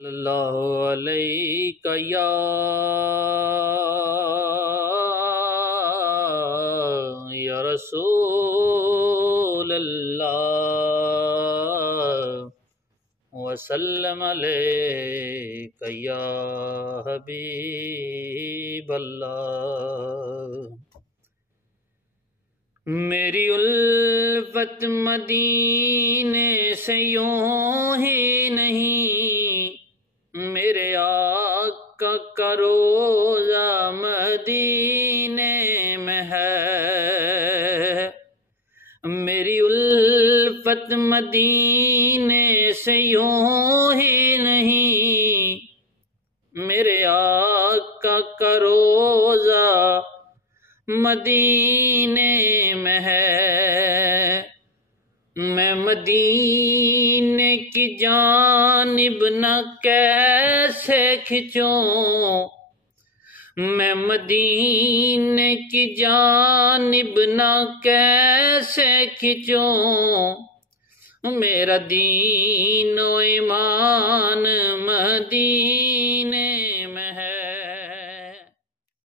اللہ علیہ یا رسول اللہ وسلم علیک یا حبیب اللہ۔ میری الفت مدینے سے یوں ہی نہیں، میرے آقا کا روضہ مدینے میں ہے۔ میری الفت مدینے سے یوں ہی نہیں، میرے آقا کا روضہ مدینے میں ہے۔ میں مدینے کی جانب نہ کیسے کھنچوں، میں مدینے کی جانب نہ کیسے کھنچوں، میرا دین و ایمان مدینے